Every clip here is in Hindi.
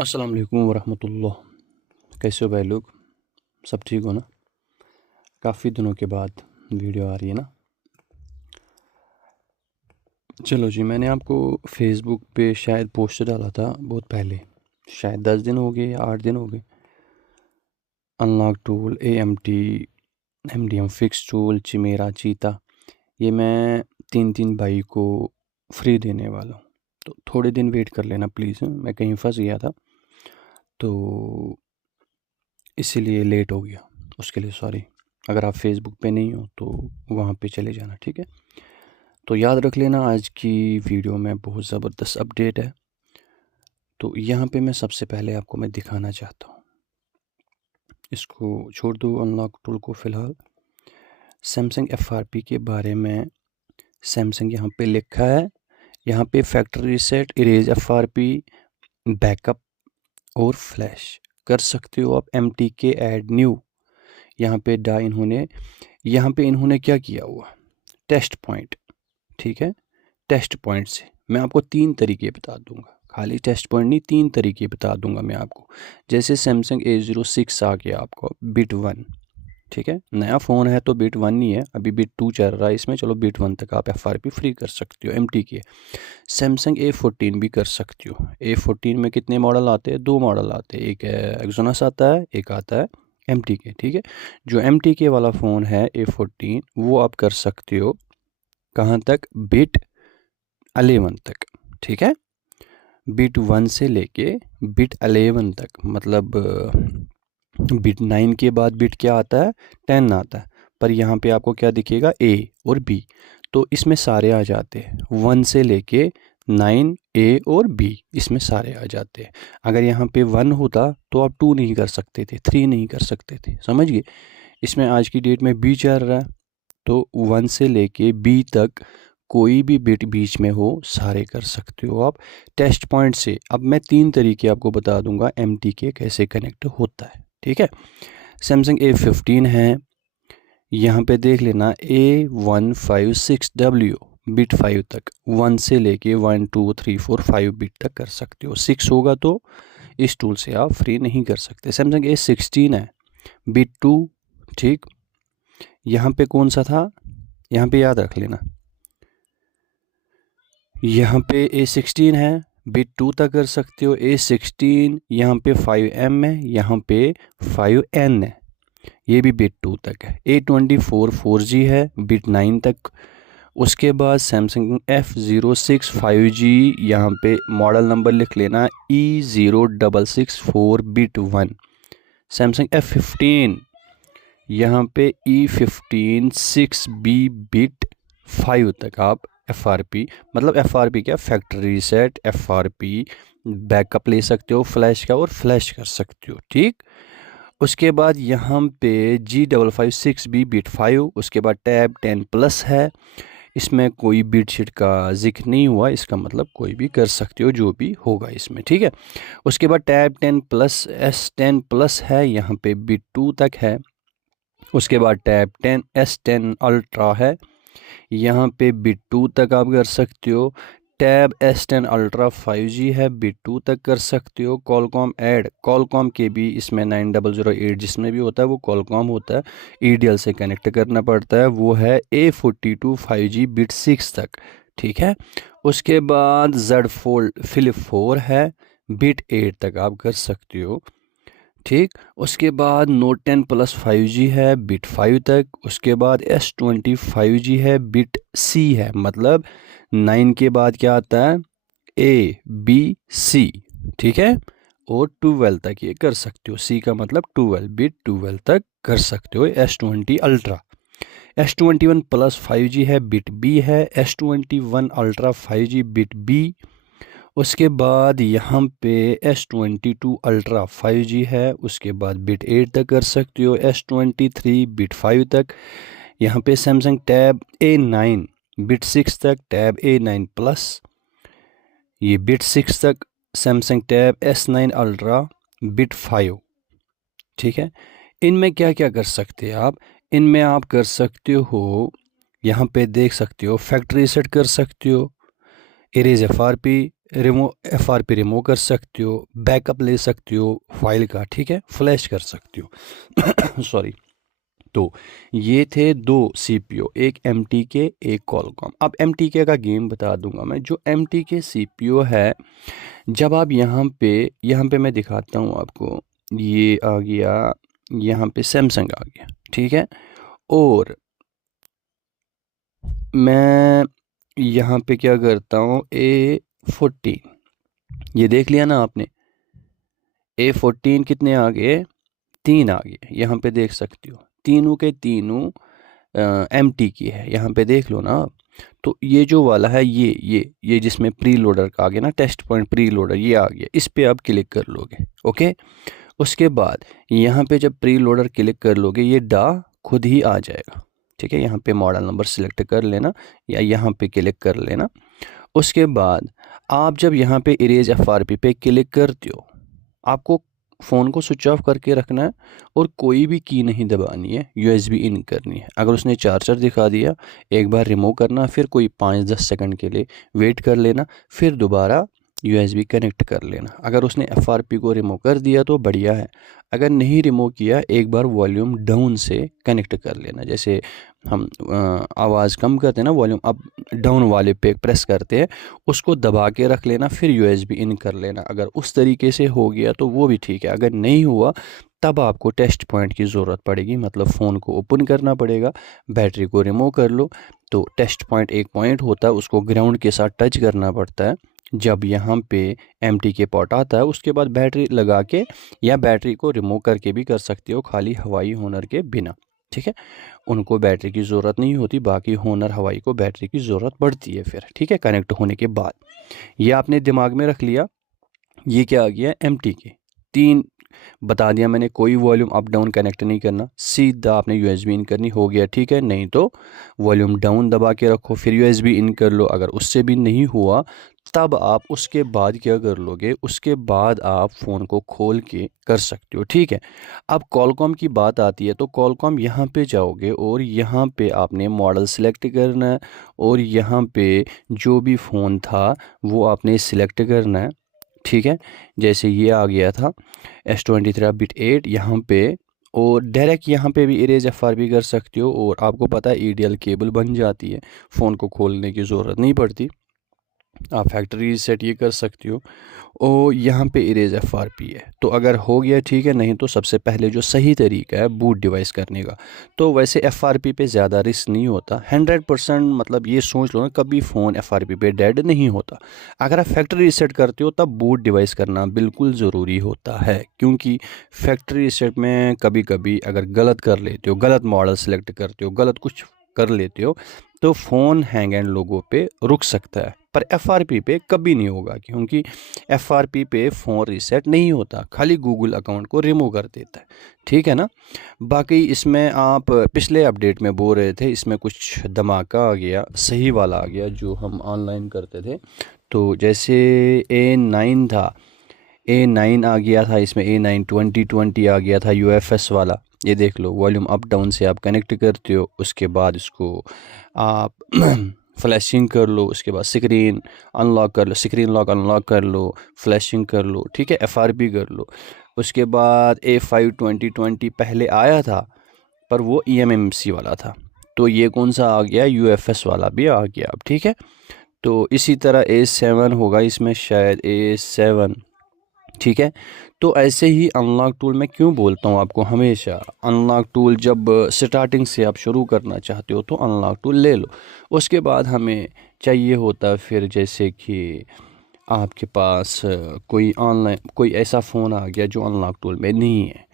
अस्सलाम वालेकुम वरहमतुल्लाह। कैसे हो भाई लोग? सब ठीक हो ना? काफ़ी दिनों के बाद वीडियो आ रही है ना। चलो जी, मैंने आपको फेसबुक पे शायद पोस्ट डाला था बहुत पहले, शायद 10 दिन हो गए या 8 दिन हो गए। Unlock tool, AMT, MDM fix tool, Chimera, चीता, ये मैं 3 भाई को फ्री देने वाला हूँ। तो थोड़े दिन वेट कर लेना प्लीज़। मैं कहीं फंस गया था तो इसीलिए लेट हो गया, उसके लिए सॉरी। अगर आप फेसबुक पे नहीं हो तो वहाँ पे चले जाना, ठीक है? तो याद रख लेना, आज की वीडियो में बहुत ज़बरदस्त अपडेट है। तो यहाँ पे मैं सबसे पहले आपको मैं दिखाना चाहता हूँ, इसको छोड़ दो अनलॉक टूल को फ़िलहाल। सैमसंग FRP के बारे में सैमसंग यहाँ पे लिखा है, यहाँ पे factory reset, erase FRP, backup और फ्लैश कर सकते हो आप। MTK ऐड न्यू, यहाँ पे यहाँ पे इन्होंने क्या किया हुआ, टेस्ट पॉइंट, ठीक है? टेस्ट पॉइंट से मैं आपको 3 तरीके बता दूंगा, खाली टेस्ट पॉइंट नहीं, 3 तरीके बता दूंगा मैं आपको। जैसे सैमसंग A06 आ गया आपको बिट 1, ठीक है? नया फ़ोन है तो बिट 1 नहीं है, अभी बिट 2 चल रहा है इसमें। चलो बिट 1 तक आप FRP फ्री कर सकते हो MTK। सैमसंग A14 भी कर सकते हो। A14 में कितने मॉडल आते हैं? 2 मॉडल आते हैं, एक एक्सोनस आता है, एक आता है MTK, ठीक है? जो MTK वाला फ़ोन है A14, वो आप कर सकते हो कहाँ तक? बिट 11 तक, ठीक है? बिट 1 से लेके बिट 11 तक, मतलब बिट 9 के बाद बिट क्या आता है? 10 आता है। पर यहाँ पे आपको क्या दिखेगा? A और B, तो इसमें सारे आ जाते हैं। 1 से लेके 9 A और B इसमें सारे आ जाते हैं। अगर यहाँ पे 1 होता तो आप 2 नहीं कर सकते थे, 3 नहीं कर सकते थे, समझ गए? इसमें आज की डेट में B चल रहा है, तो 1 से लेके B तक कोई भी बिट बीच में हो सारे कर सकते हो आप टेस्ट पॉइंट से। अब मैं 3 तरीके आपको बता दूंगा MTK कैसे कनेक्ट होता है, ठीक है? सैमसंग A15 है, यहाँ पे देख लेना A156W बिट 5 तक, 1 से लेके 1 2 3 4 5 बिट तक कर सकते हो। 6 होगा तो इस टूल से आप फ्री नहीं कर सकते। सैमसंग A16 है, बिट 2, ठीक? यहाँ पे कौन सा था, यहाँ पे याद रख लेना, यहाँ पे A16 है, बिट 2 तक कर सकते हो। A16 यहाँ पे 5M है, यहाँ पे 5N है, ये भी बिट 2 तक है। A24 4G है, बिट 9 तक। उसके बाद सैमसंग F06 5G, यहाँ पे मॉडल नंबर लिख लेना E0664 बिट 1। सैमसंग F15 यहाँ पे E15 6B बिट 5 तक आप FRP, मतलब FRP क्या, फैक्ट्री रीसेट, FRP, बैकअप ले सकते हो फ्लैश का और फ्लैश कर सकते हो, ठीक? उसके बाद यहाँ पे G556B बिट 5, उसके बाद टैब 10 प्लस है, इसमें कोई बिट शीट का जिक्र नहीं हुआ, इसका मतलब कोई भी कर सकते हो जो भी होगा इसमें, ठीक है? उसके बाद टैब 10 प्लस S10 प्लस है, यहाँ पे बिट 2 तक है। उसके बाद टैब 10 S10 अल्ट्रा है, यहाँ पे बिट 2 तक आप कर सकते हो। टैब S10 अल्ट्रा 5G है, बिट 2 तक कर सकते हो। कॉलकॉम कॉलकॉम के भी इसमें 9008 जिसमें भी होता है वो कॉलकॉम होता है, EDL से कनेक्ट करना पड़ता है, वो है A42 5G बिट 6 तक, ठीक है? उसके बाद Z Fold Flip 4 है, बिट 8 तक आप कर सकते हो, ठीक? उसके बाद नोट 10 प्लस 5G है, बिट 5 तक। उसके बाद S20 5G है, बिट C है, मतलब 9 के बाद क्या आता है? A B C, ठीक है? और 12 तक ये कर सकते हो, C का मतलब 12, बिट 12 तक कर सकते हो। S20 ultra, S21 plus 5G है, बिट B है। S21 ultra 5G bit B। उसके बाद यहाँ पे S22 अल्ट्रा 5G है, उसके बाद बिट 8 तक कर सकते हो। S23 बिट 5 तक। यहाँ पे सैमसंग टैब A9 बिट 6 तक, टैब A9 प्लस ये बिट 6 तक। Samsung tab S9 ultra bit 5, ठीक है? इनमें क्या क्या कर सकते हैं आप? इनमें आप कर सकते हो, यहाँ पे देख सकते हो फैक्ट्री रीसेट कर सकते हो, erase F R P remove कर सकते हो, बैकअप ले सकते हो फाइल का, ठीक है, फ्लैश कर सकते हो सॉरी। तो ये थे दो CPU, एक MTK एक Qualcomm। अब MTK का गेम बता दूंगा मैं। जो MTK CPU है, जब आप यहाँ पे मैं दिखाता हूँ आपको, ये आ गया, यहाँ पे सैमसंग आ गया, ठीक है। और मैं यहाँ पे क्या करता हूँ, A14, ये देख लिया ना आपने, A14 कितने आ गए, 3 आ गए, यहाँ पे देख सकते हो, तीनों के तीनों MT की है, यहाँ पे देख लो ना आप। तो ये जो वाला है, ये जिसमें प्री लोडर का आ गया ना, टेस्ट पॉइंट प्री लोडर, ये आ गया, इस पे आप क्लिक कर लोगे, ओके। उसके बाद यहाँ पे जब प्री लोडर क्लिक कर लोगे, ये खुद ही आ जाएगा, ठीक है। यहाँ पे मॉडल नंबर सिलेक्ट कर लेना या यहाँ पे क्लिक कर लेना। उसके बाद आप जब यहाँ पे इरेज FRP पे क्लिक करते हो, आपको फ़ोन को स्विच ऑफ करके रखना है और कोई भी की नहीं दबानी है, USB इन करनी है। अगर उसने चार्जर दिखा दिया, एक बार रिमूव करना, फिर कोई 5-10 सेकंड के लिए वेट कर लेना, फिर दोबारा USB कनेक्ट कर लेना। अगर उसने FRP को रिमूव कर दिया तो बढ़िया है, अगर नहीं रिमूव किया, एक बार वॉल्यूम डाउन से कनेक्ट कर लेना। जैसे हम आवाज़ कम करते हैं ना, वॉल्यूम अप डाउन वाले पे प्रेस करते हैं, उसको दबा के रख लेना, फिर USB इन कर लेना। अगर उस तरीके से हो गया तो वो भी ठीक है। अगर नहीं हुआ तब आपको टेस्ट पॉइंट की ज़रूरत पड़ेगी, मतलब फ़ोन को ओपन करना पड़ेगा, बैटरी को रिमूव कर लो। तो टेस्ट पॉइंट एक पॉइंट होता है, उसको ग्राउंड के साथ टच करना पड़ता है। जब यहाँ पे MTK पॉट आता है, उसके बाद बैटरी लगा के या बैटरी को रिमूव करके भी कर सकते हो, खाली हवाई होनर के बिना, ठीक है। उनको बैटरी की ज़रूरत नहीं होती, बाकी होनर हवाई को बैटरी की ज़रूरत पड़ती है फिर, ठीक है, कनेक्ट होने के बाद। ये आपने दिमाग में रख लिया। ये क्या आ गया, MTK 3 बता दिया मैंने, कोई वॉल्यूम अप डाउन कनेक्ट नहीं करना, सीधा आपने USB इन करनी, हो गया, ठीक है। नहीं तो वॉल्यूम डाउन दबा के रखो, फिर USB इन कर लो। अगर उससे भी नहीं हुआ तब आप उसके बाद क्या कर लोगे, उसके बाद आप फ़ोन को खोल के कर सकते हो, ठीक है। अब कॉलकॉम की बात आती है, तो कॉलकॉम यहाँ पे जाओगे और यहाँ पे आपने मॉडल सेलेक्ट करना है और यहाँ पे जो भी फ़ोन था वो आपने सिलेक्ट करना है, ठीक है। जैसे ये आ गया था S23 बिट 8 यहाँ पे, और डायरेक्ट यहाँ पे भी इरेज FRP कर सकते हो, और आपको पता है EDL केबल बन जाती है, फ़ोन को खोलने की ज़रूरत नहीं पड़ती, आप फैक्ट्री रीसेट ये कर सकती हो। और यहाँ पे इरेज FRP है, तो अगर हो गया ठीक है, नहीं तो सबसे पहले जो सही तरीका है बूट डिवाइस करने का, तो वैसे FRP पे ज़्यादा रिस्क नहीं होता 100%, मतलब ये सोच लो ना, कभी फ़ोन FRP पे डेड नहीं होता। अगर आप फैक्ट्री रीसेट करते हो तब बूट डिवाइस करना बिल्कुल ज़रूरी होता है, क्योंकि फैक्ट्री रीसेट में कभी कभी अगर गलत कर लेते हो, गलत मॉडल सेलेक्ट करते हो, गलत कुछ कर लेते हो, तो फ़ोन हैंग एंड लोगों पे रुक सकता है। पर FRP पे कभी नहीं होगा, क्योंकि FRP पे फ़ोन रीसेट नहीं होता, खाली गूगल अकाउंट को रिमूव कर देता है, ठीक है ना। बाकी इसमें आप पिछले अपडेट में बोल रहे थे, इसमें कुछ धमाका आ गया, सही वाला आ गया जो हम ऑनलाइन करते थे। तो जैसे A9 था, A9 आ गया था, इसमें A9 2020 आ गया था UFS वाला। ये देख लो, वॉल्यूम अप डाउन से आप कनेक्ट करते हो, उसके बाद इसको आप फ्लैशिंग कर लो, उसके बाद स्क्रीन अनलॉक कर लो, स्क्रीन लॉक अनलॉक कर लो, फ्लैशिंग कर लो, ठीक है, FRP कर लो। उसके बाद A5 2020 पहले आया था, पर वो eMMC वाला था, तो ये कौन सा आ गया, UFS वाला भी आ गया अब, ठीक है। तो इसी तरह A7 होगा इसमें, शायद A7, ठीक है। तो ऐसे ही अनलॉक टूल मैं क्यों बोलता हूँ आपको हमेशा, अनलॉक टूल जब स्टार्टिंग से आप शुरू करना चाहते हो तो अनलॉक टूल ले लो। उसके बाद हमें चाहिए होता फिर, जैसे कि आपके पास कोई ऑनलाइन कोई ऐसा फ़ोन आ गया जो अनलॉक टूल में नहीं है,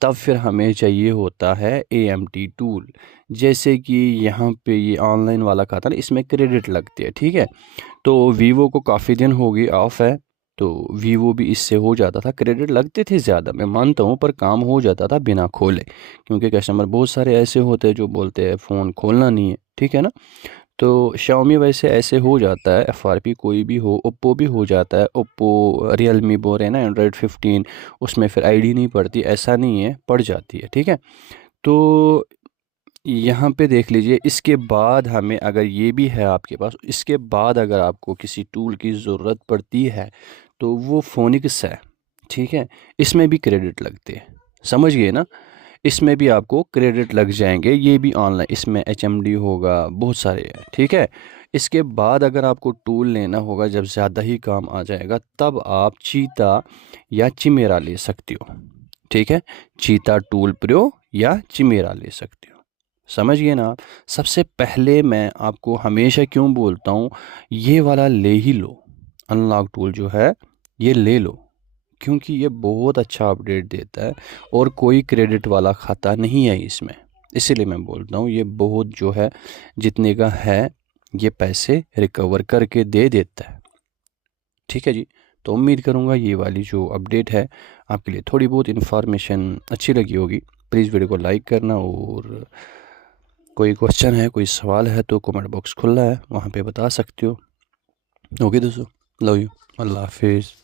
तब फिर हमें चाहिए होता है AMT टूल। जैसे कि यहाँ पे ये ऑनलाइन वाला खाता ना, इसमें क्रेडिट लगते हैं, ठीक है। तो वीवो को काफ़ी दिन हो गई ऑफ है, तो वीवो भी इससे हो जाता था, क्रेडिट लगते थे ज़्यादा, मैं मानता हूँ, पर काम हो जाता था बिना खोले, क्योंकि कस्टमर बहुत सारे ऐसे होते हैं जो बोलते हैं फ़ोन खोलना नहीं है, ठीक है ना। तो Xiaomi वैसे ऐसे हो जाता है, FRP कोई भी हो, ओप्पो भी हो जाता है, ओप्पो रियलमी बोल रहे हैं ना एंड्रॉयड 15, उसमें फिर ID नहीं पड़ती, ऐसा नहीं है, पड़ जाती है, ठीक है। तो यहाँ पे देख लीजिए, इसके बाद हमें अगर ये भी है आपके पास, इसके बाद अगर आपको किसी टूल की ज़रूरत पड़ती है तो वो फोनिक्स है, ठीक है। इसमें भी क्रेडिट लगते हैं, समझ गए ना। इसमें भी आपको क्रेडिट लग जाएंगे, ये भी ऑनलाइन, इसमें HMD होगा, बहुत सारे हैं, ठीक है। इसके बाद अगर आपको टूल लेना होगा, जब ज़्यादा ही काम आ जाएगा, तब आप चीता या चिमेरा ले सकते हो, ठीक है। चीता टूल प्रो या चिमेरा ले सकते हो, समझ गए ना आप। सबसे पहले मैं आपको हमेशा क्यों बोलता हूँ, ये वाला ले ही लो, अनलॉक टूल जो है ये ले लो, क्योंकि ये बहुत अच्छा अपडेट देता है और कोई क्रेडिट वाला खाता नहीं है इसमें। इसीलिए मैं बोलता हूँ ये बहुत जो है, जितने का है ये पैसे रिकवर करके दे देता है, ठीक है जी। तो उम्मीद करूँगा ये वाली जो अपडेट है आपके लिए थोड़ी बहुत इन्फॉर्मेशन अच्छी लगी होगी। प्लीज़ वीडियो को लाइक करना, और कोई क्वेश्चन है, कोई सवाल है तो कमेंट बॉक्स खुला है, वहाँ पे बता सकते हो। ओके दोस्तों, लव यू, अल्लाह हाफिज़।